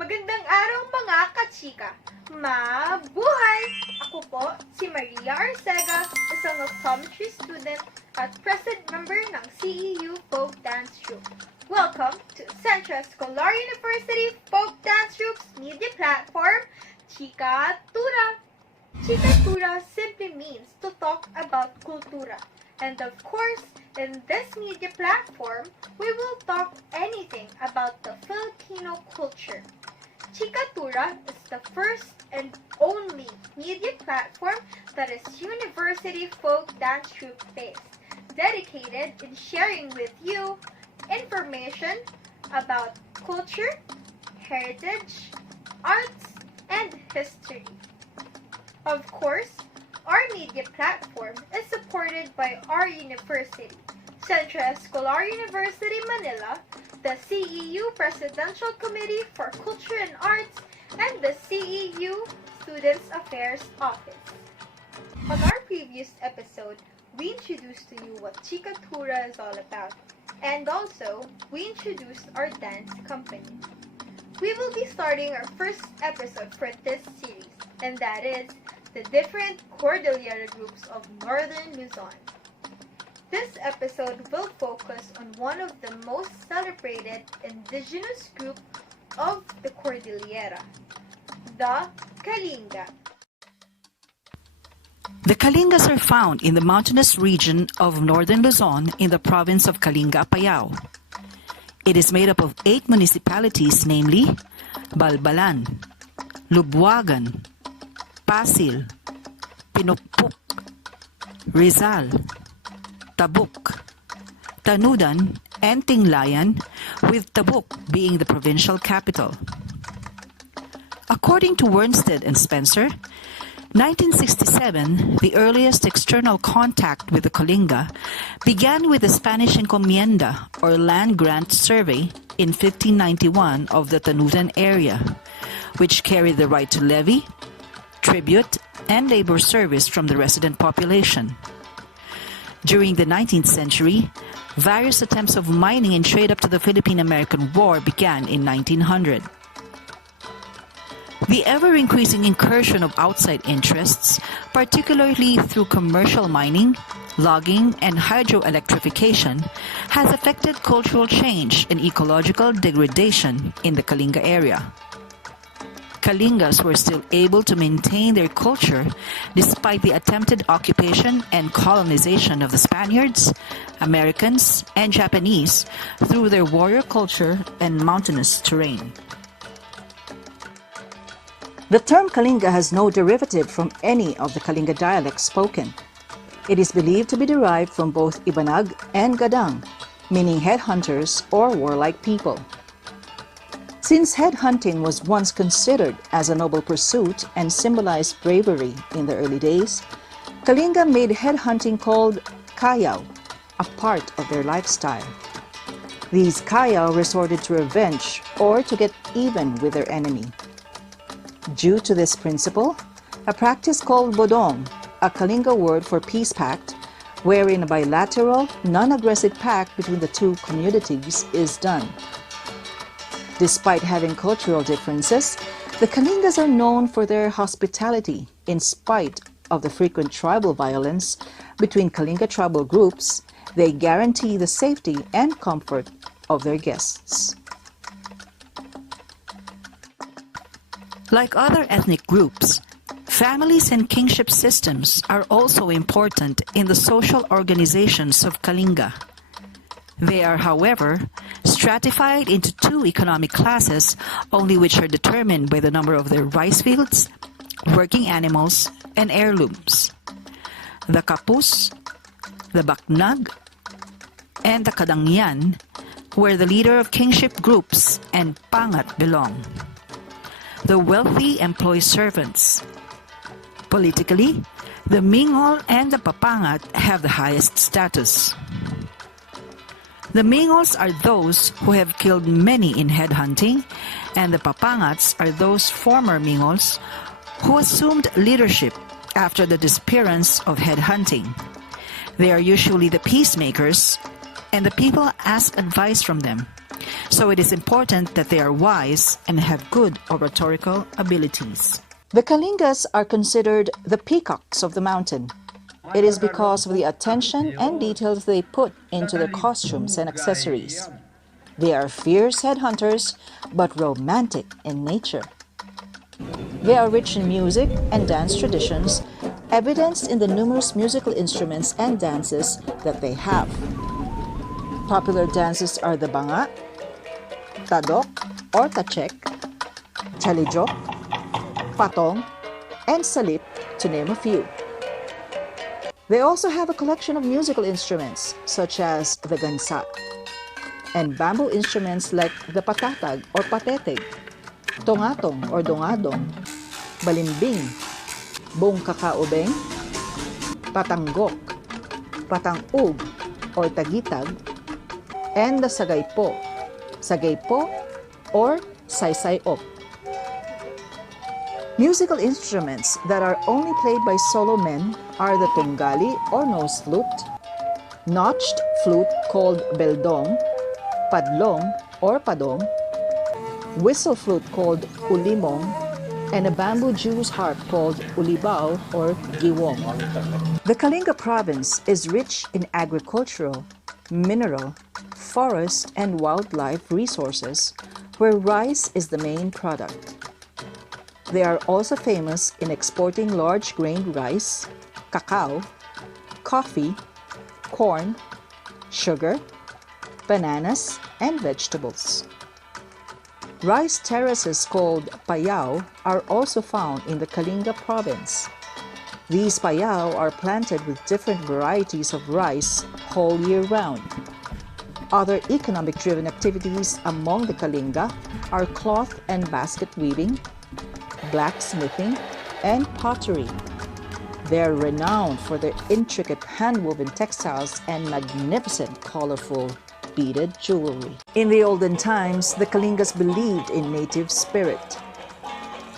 Magandang araw mga kachika! Mabuhay! Ako po si Maria Arcega, isang optometry student at president member ng CEU Folk Dance Troupe. Welcome to Central Scholar University Folk Dance Troupe's media platform, Chikatura. Chikatura simply means to talk about kultura. And of course, in this media platform, we will talk anything about the Filipino culture. Chikatura is the first and only media platform that is University Folk Dance Troupe based, dedicated in sharing with you information about culture, heritage, arts, and history. Of course, our media platform is supported by our university, Central Scholar University Manila, the CEU Presidential Committee for Culture and Arts, and the CEU Students Affairs Office. On our previous episode, we introduced to you what Chikatura is all about, and also, we introduced our dance company. We will be starting our first episode for this series, and that is the different Cordillera groups of Northern Luzon. This episode will focus on one of the most celebrated indigenous group of the Cordillera, the Kalinga. The Kalingas are found in the mountainous region of northern Luzon in the province of Kalinga, Apayao. It is made up of 8 municipalities, namely Balbalan, Lubwagan, Pasil, Pinupuk, Rizal, Tabuk, Tanudan, and Tinglayan, with Tabuk being the provincial capital. According to Wernstead and Spencer, 1967, the earliest external contact with the Kalinga, began with the Spanish encomienda, or land grant survey, in 1591 of the Tanudan area, which carried the right to levy, tribute, and labor service from the resident population. During the 19th century, various attempts of mining and trade up to the Philippine-American War began in 1900. The ever-increasing incursion of outside interests, particularly through commercial mining, logging, and hydroelectrification, has affected cultural change and ecological degradation in the Kalinga area. Kalingas were still able to maintain their culture despite the attempted occupation and colonization of the Spaniards, Americans, and Japanese through their warrior culture and mountainous terrain. The term Kalinga has no derivative from any of the Kalinga dialects spoken. It is believed to be derived from both Ibanag and Gadang, meaning headhunters or warlike people. Since headhunting was once considered as a noble pursuit and symbolized bravery in the early days, Kalinga made headhunting called kayaw a part of their lifestyle. These kayaw resorted to revenge or to get even with their enemy. Due to this principle, a practice called bodong, a Kalinga word for peace pact, wherein a bilateral, non-aggressive pact between the two communities is done. Despite having cultural differences, the Kalingas are known for their hospitality in spite of the frequent tribal violence between Kalinga tribal groups. They guarantee the safety and comfort of their guests. Like other ethnic groups, families and kingship systems are also important in the social organizations of Kalinga. They are, however, stratified into 2 economic classes, only which are determined by the number of their rice fields, working animals, and heirlooms. The Kapus, the Baknag, and the Kadangyan where the leader of kingship groups and pangat belong. The wealthy employ servants. Politically, the mingle and the papangat have the highest status. The mingles are those who have killed many in headhunting, and the papangats are those former mingles who assumed leadership after the disappearance of headhunting. They are usually the peacemakers, and the people ask advice from them. So it is important that they are wise and have good oratorical abilities. The Kalingas are considered the peacocks of the mountain. It is because of the attention and details they put into their costumes and accessories. They are fierce headhunters, but romantic in nature. They are rich in music and dance traditions, evidenced in the numerous musical instruments and dances that they have. Popular dances are the banga, tadok or tachek, chalijok, patong, and salip, to name a few. They also have a collection of musical instruments, such as the gansa, and bamboo instruments like the patatag or pateteg, tongatong or dongadong, balimbing, buong kakaubeng, patanggok, patangug or tagitag, and the sagaypo, sagaypo or saysayop. Musical instruments that are only played by solo men are the tunggali or nose flute, notched flute called beldong, padlong or padong, whistle flute called ulimong, and a bamboo Jew's harp called ulibao or giwong. The Kalinga province is rich in agricultural, mineral, forest, and wildlife resources, where rice is the main product. They are also famous in exporting large-grained rice, cacao, coffee, corn, sugar, bananas, and vegetables. Rice terraces called payao are also found in the Kalinga province. These payao are planted with different varieties of rice whole year round. Other economic-driven activities among the Kalinga are cloth and basket weaving, blacksmithing, and pottery. They are renowned for their intricate hand-woven textiles and magnificent, colorful beaded jewelry. In the olden times, the Kalingas believed in native spirit.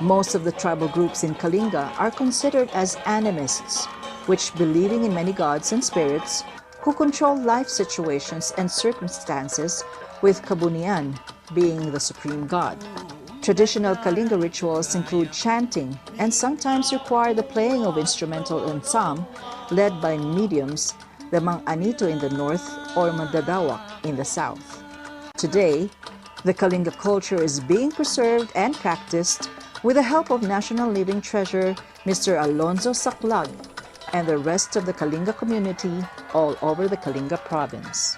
Most of the tribal groups in Kalinga are considered as animists, which believing in many gods and spirits who control life situations and circumstances, with Kabunian being the supreme god. Traditional Kalinga rituals include chanting and sometimes require the playing of instrumental ensemble led by mediums, the Mang Anito in the north or Mandadawak in the south. Today, the Kalinga culture is being preserved and practiced with the help of National Living Treasure Mr. Alonzo Saclag and the rest of the Kalinga community all over the Kalinga province.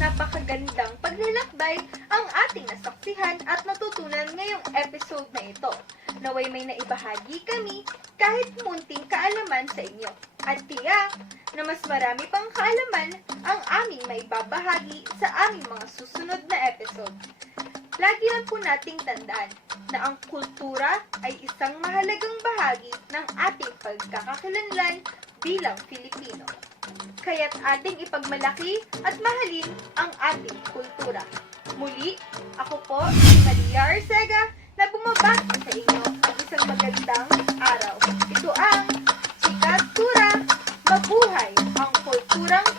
Napakagandang paglalakbay ang ating nasaksihan at natutunan ngayong episode na ito. Naway may naibahagi kami kahit munting kaalaman sa inyo. At tiyak na mas marami pang kaalaman ang aming maibabahagi sa aming mga susunod na episode. Lagi lang po nating tandaan na ang kultura ay isang mahalagang bahagi ng ating pagkakakilanlan bilang Filipino. Kaya't ating ipagmalaki at mahalin ang ating kultura. Muli, ako po si Maria Arcega na bumabati sa inyo ang isang magandang araw. Ito ang Chikatura, mabuhay ang kulturang